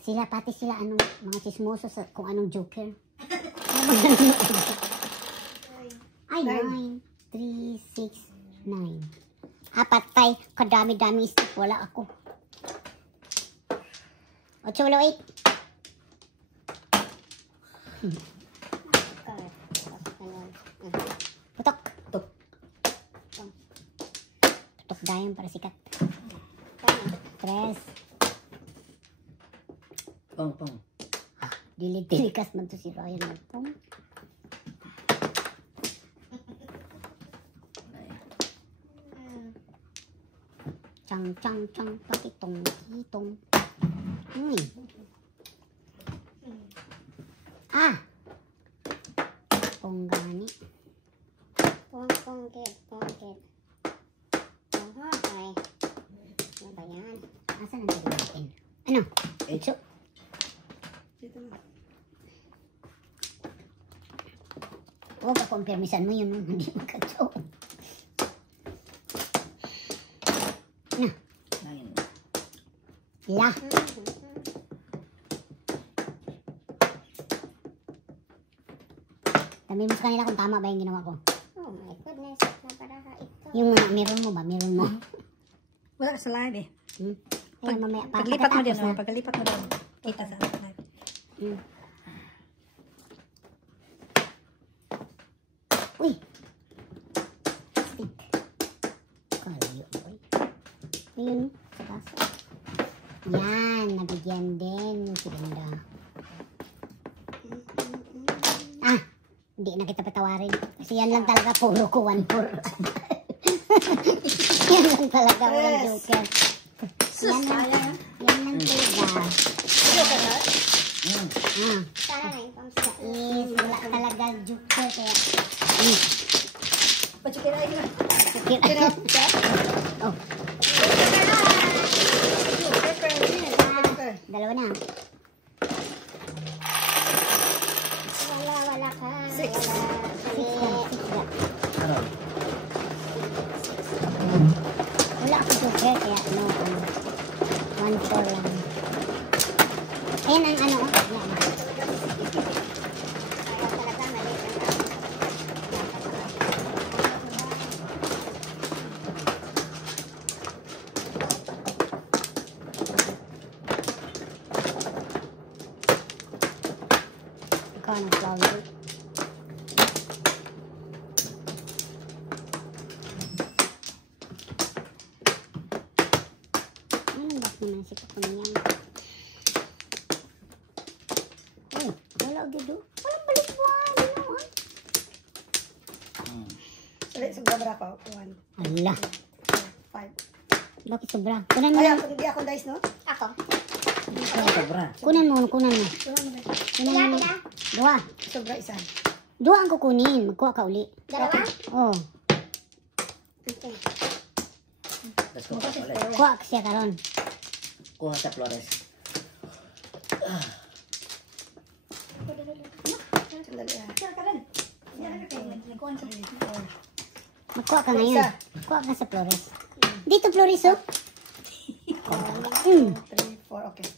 Sila, pati sila, mga chismoso sa kung anong joker. Ay, 9. 3, 6, 9. Apat tay. Kadami-dami isip. Wala ako. 8 wala 8. Putok. Putok. Putok dayon para sikat. Tres. Pong. Dili-dilikas man to si Ryan Magpong. Chang, pakitong, kitong. Ponggani. Pongkit. Ay. Ano ba yan? Asan ang sabi natin? Ano? 8. Dito na. Huwag ka kumpirmisan mo yun. Hindi makatso. Na. 9. La. Sabi mo sa kanila kung tama ba yung ginawa ko. Oh my goodness. Naparaha ito. Yung meron mo ba? Meron mo. Wala ka sa live eh. Ayun, mamaya. Paglipat mo din. pagkatapos na. Paglipat mo din. Kita sa live. Uy! Stick. Kalayo, boy. Ayun, sa kaso. Yan, nabigyan din. Si Ganda. Hindi na kita patawarin. Kasi yan lang talaga, puro ko 1-4. Yan lang talaga, walang joker. Yan lang talaga. Ah. Sana na yung pang Is, wala talaga joker kaya. Pachukira yun. Oh, dalawa na. Wala ka. Six. Six na. Ano? Wala ako joker kaya ano. 1-4 lang. Ayan ang ano. Ayan. Talaga mali. Ikaw ang flower. Anong bak naman si Kapuniyang? Uy, wala dito. Walang balik po. Ano ah? Sobra pa. 1, Ala, 5. bakit sobra? Kunan mo Ay, na. hindi ako dice, no? Ako. Sobra. Kunan mo. Kunan mo. Pila. Dua. Sobra isa. Dua ang kukunin. Magkuha ka uli. Dalawa? Oh, Okay. Let's go. Ulit. kuha ka siya karon. Kuha sa Flores. Sandali ah. Magkuha ka ngayon. Kuha ka sa Flores. Dito Flores oh. 3, 4, okay.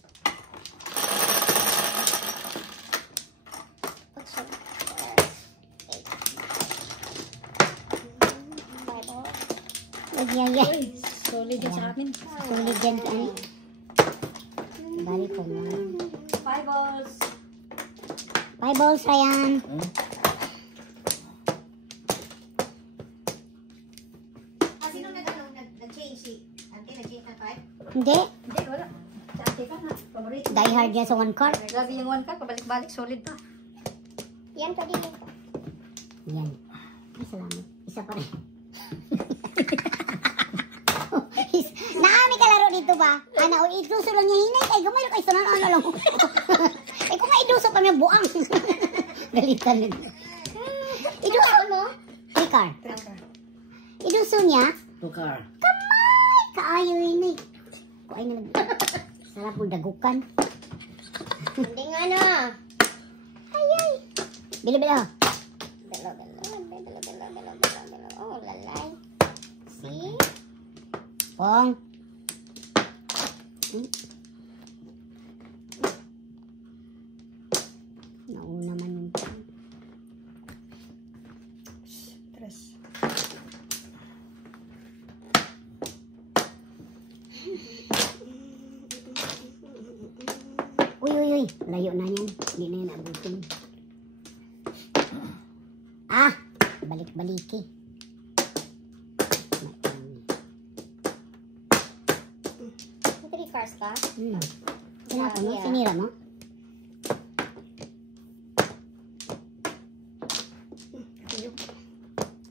Ay. Solid din sa amin. Sulit yan ano. Bali ko mo. 5 balls. 5 balls Ryan. Sino nag-change si? Ante, nag-change na 5? Hindi. Hindi, wala. Sa ate ka na. Paborito. Die hard yan sa one card. Grabe yung 1 ka. Pabalik-balik. Solid pa. Yan pa din. Yan. Ay, salamat. Isa pa rin. Naami ka laro dito ba? Ana, o iduso lang niya hinay. Ay, gamay na kayo sa ano lang. Ay, kung maiduso pa niya buang. Galitan din. Iduso mo? 3 card. 3 ka. Iduso niya. Tukar. Kamay! Kaayo hinay. Kung ay nag... Sarap mo dagukan. Hindi nga na. Ay. Bila-bila. Dalawa. Oh, lalay. See? Pong. Nauna man yung pong. 3. Uy. Layo na yan. Hindi na yan abutin. Ah! Balik-baliki. 3 cards ka? Sinapa mo? Yeah. Sinira mo?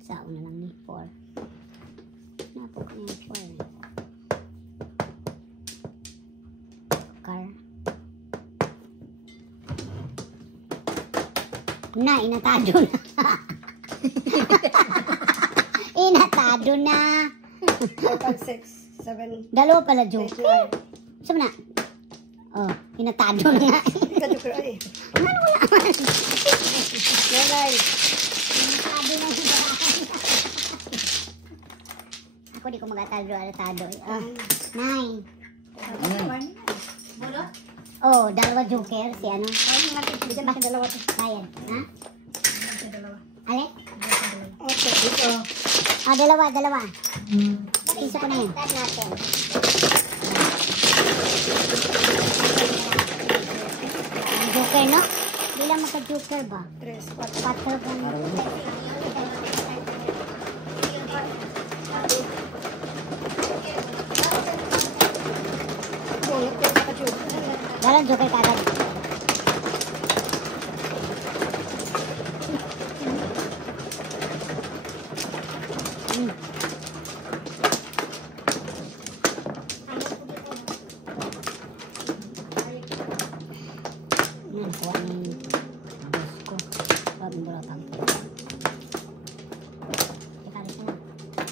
Sao na lang ni 4. Napo ko na yung 4. Car. Na, inatado na. Inatado na. 4, 5, 6, 7. Dalawa pala, joke. Saan na? Oh, inatado na nga. Ka-joker ay. Ano wala? Lalay. Inatado na siya. Ako di ko mag-atado. Oh, 9. Bulot? Oh, dalawa joker. Si ano? Ay, natin. Bigyan natin dalawa to. Bayad. Ha? Dalawa. Ale? Okay, dito. Ah, dalawa. Isa ko na yun. Start natin. Joker, no? Bilang maka-joker ba? 3, 4 4. ba? Bulot yan sa ka-joker. Walang joker kagad. Kuha ni boss ko. Wag mo lang ang ikali siya na.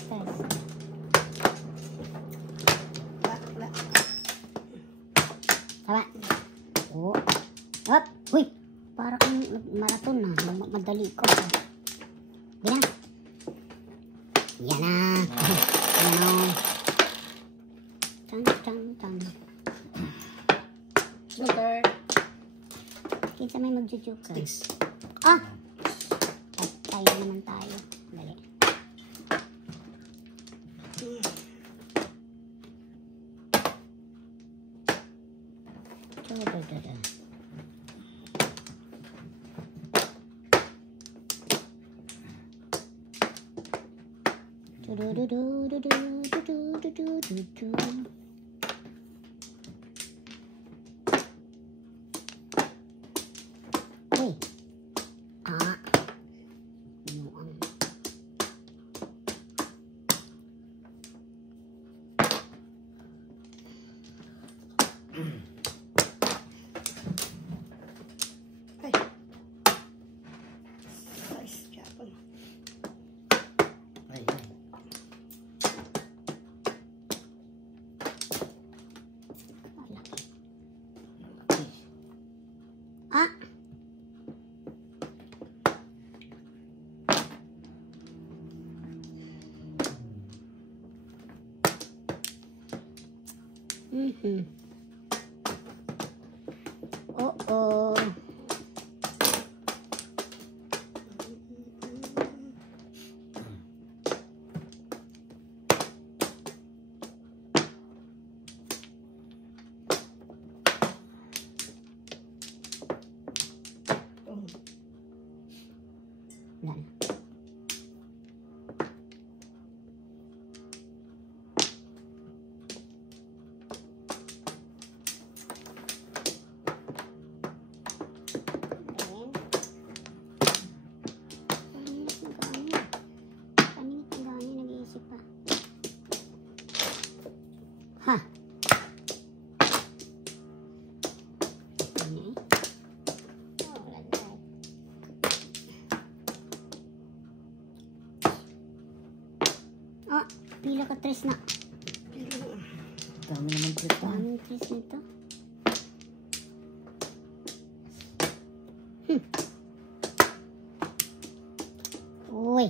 First. Tama. Oo. Hop. Uy. Para kang marathon na. Madali ko. Yan na. Yan na. Yan na. Tang, tang, tang. Sugar. Kinsa may mag-jujuk ka. Sticks. Ah! Tayo naman tayo. Dali. Uy. Ah. Muang. Ay, ay. Ah. Mhm. Oh. Wala na. Ha. Ini. Ah, pila ka tres na. Dami naman trip pa. Daming tres nito. Uy.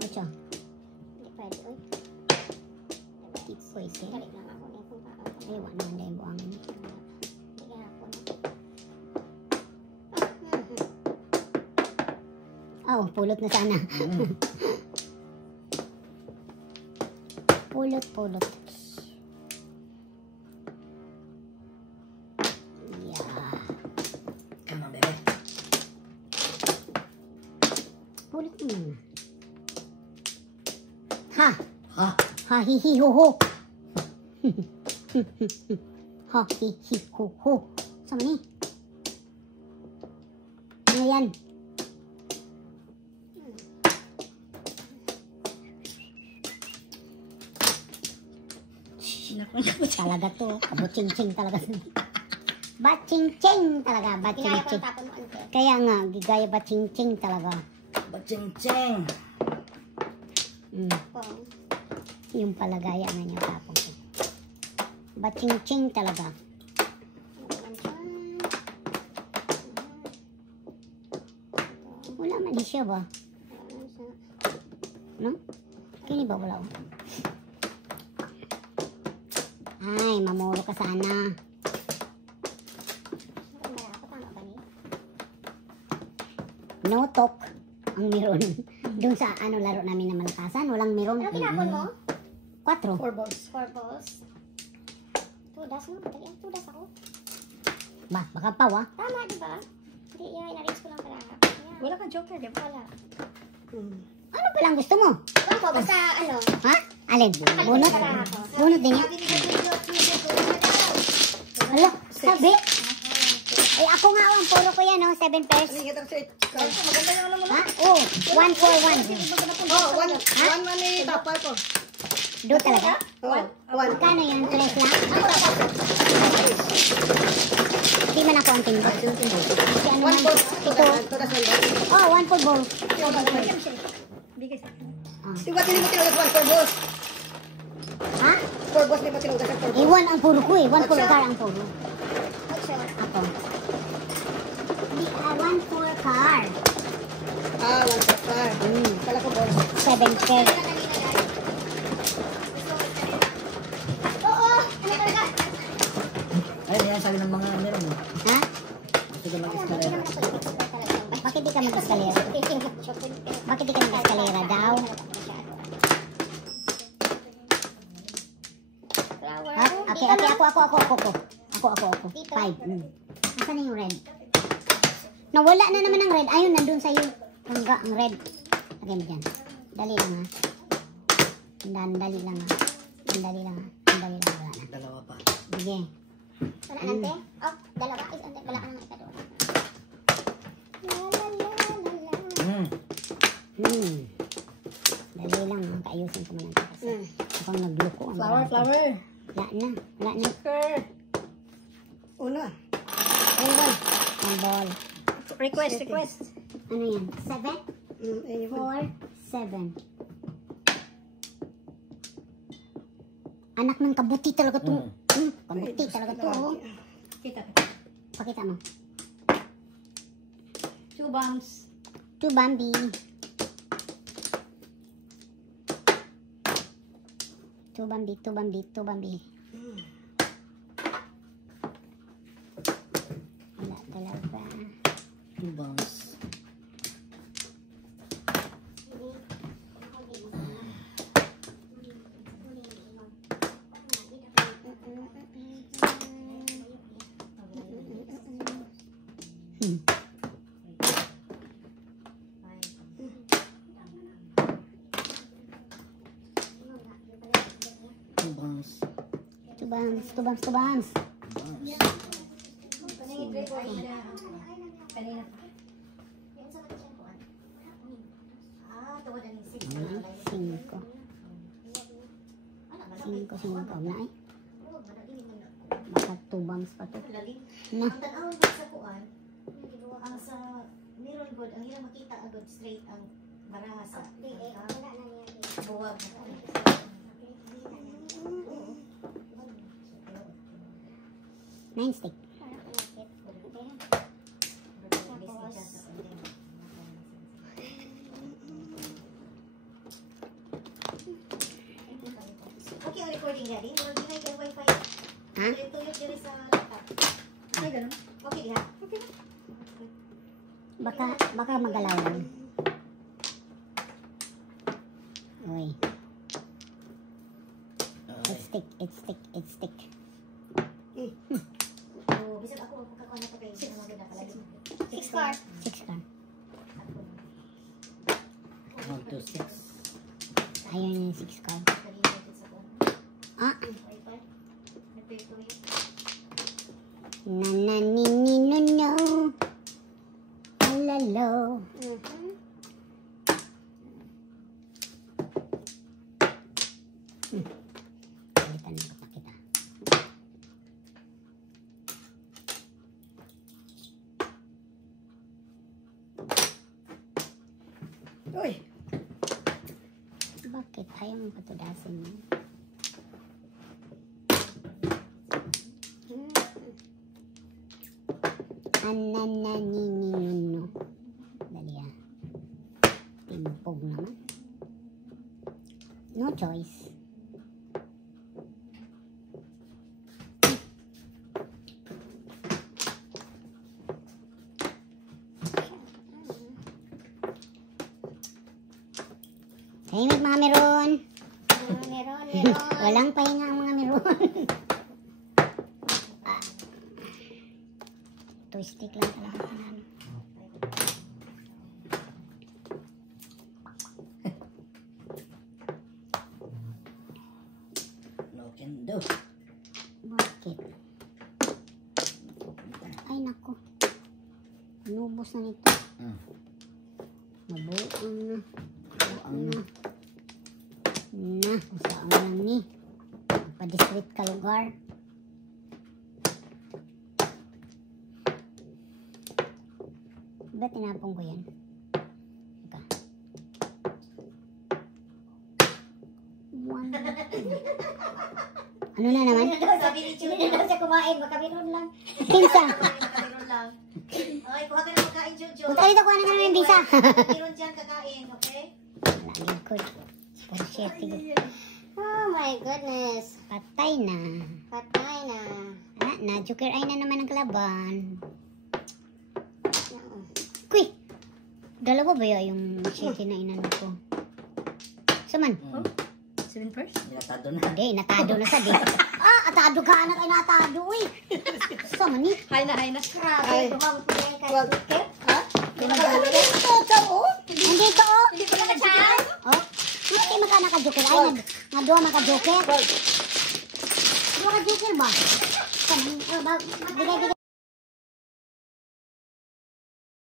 Ocho. Hindi pwede, uy. Ikoy siya. Galit lang ako. Kung paano. Ay, wala naman dahil buhangin. Hindi kaya ako. Oh, pulot na sana. Pulot. Yeah. Come on, baby. Pulot mo na. Ha! Ha? Ha, hi, hi, ho, ho. Ha, hi, hi, ho, ho. Sama ni? Ano yan? Talaga to. Kabutching-ching talaga. Batching-ching talaga. Ginaya ko Batching-ching. yung tapon mo, ante. Kaya nga, gigaya batching-ching talaga. Baching-ching. Pong. Yung palagaya nga niya tapong ko. Batching-ching talaga. Wala man siya ba? No? Kini ba wala? Ay, mamuro ka sana. No talk ang meron. Doon sa ano laro namin na malakasan, walang meron. Ano tinapon mo? 4. 4 balls. 4 balls. Tudas mo. Dali ang tudas ako. Ba, baka pa wa. Tama, di ba? Hindi, in-arrange ko lang pala. Yan. Wala kang joker, di ba? Wala. Ano palang gusto mo? Ewan ko, basta ano. Ha? Alin? Bunot? Bunot din yan? Hala, sabi? Ay, ako nga ang puro ko yan, no? 7 pairs. Maganda yung ano mo na. Ha? Oh, 1 for 1. Oh, one money tapal ko. Do talaga? One. Magkano yan? 3 lang? Hindi man ako ang pindot. Kasi ano man, ito. Oh, 1 for both. Bigay sa akin. Ah. Di ba mo tinugas 1 for boss? Ha? For boss, di mo tinugas ang for boss? 1 ang puro ko eh. 1 for car ang puro. Ako. 1 for car. Ah, 1 for car. Kala ko boss. 7K. Ay, yan sabi ng mga meron. Ha? Sige, mag-eskalera. Bakit di ka mag-eskalera? Bakit di ka mag-eskalera daw? Okay, ako. 5. Asan na yung red? Nawala na naman ang red. Ayun, nandun sa'yo. Ang red. Lagay mo dyan. Dali lang ha. Dali lang ha. Wala na. Dalawa pa. Sige. Wala nante? Oh, dalawa. Wala ka nang ikado. Dali lang ha. Kaayusin ko man ang kasi. Akong nagluko. Flower. Wala na. Sir. Una. Ang ball. Request. Ano yan? 7? Ayun. 4, 7. Anak ng kabuti talaga to. Kabuti talaga to. Oh. Kita. Pakita mo. 2 bombs. 2 Bambi. Two Bambi. Wala talaga. 2 bounce. Two bombs. Kanina. Ah, tawad na yung 6. 5. 5 na eh. Baka 2 bombs pa to. Na. Ang tanawin ko sa kuan, ang sa mirror good, ang hirang makita agad straight ang baraha sa buwag. 9 stick. Okay, ang recording ready. Mga ginay kay wifi. Ha? Tuyok diri sa laptop. Ay, ganun. Okay, diha. Baka magalaw lang. Uy. It's stick. Oh, bisag ako magkakakuha na to kay sino maganda pala. 6 car. 6 ka. 1, 2, 6. Ayun yung 6 ka. Ah. No. Alalo. Palitan mo pa kita. Uy. Bakit? Ayaw mong patudasin mo. Anananininino. Dali ah. Timpog naman. No choice. Tahimik mga meron. Meron. Walang pahinga ang mga meron. Stick lang talaga tanan. No can do. Bakit? Ay nako. Nubos na nito. Mabuang na. Na. na. Saan mo lang ni. Pa-discreet ka lugar. Ba't tinapong ko yan? Teka. One. Ano na naman? Sabi ni Chulo. Hindi na siya kumain, makabinon lang. Pinsa. Kakaroon lang. Okay, kuha ka na magkain, Jojo. Punta dito, kuha na kami ng visa. Meron dyan kakain, okay? Lagi ko. For shit. Oh my goodness. Patay na. Patay na. Na-joker ay na naman ang kalaban. Kuy! Dalawa ba yung shitty na inano ko? Saman? Seven first? Nilatado na. Hindi, natado na sa di. Atado ka anak ay natado eh. Saman ni? Hay na. Grabe, dumang pinay ka. Hindi to oh. Hindi ko nakachaan. Oh? Hindi maka naka-joker ay nadua maka-joker. Dua ka-joker ba? Saman? Bigay.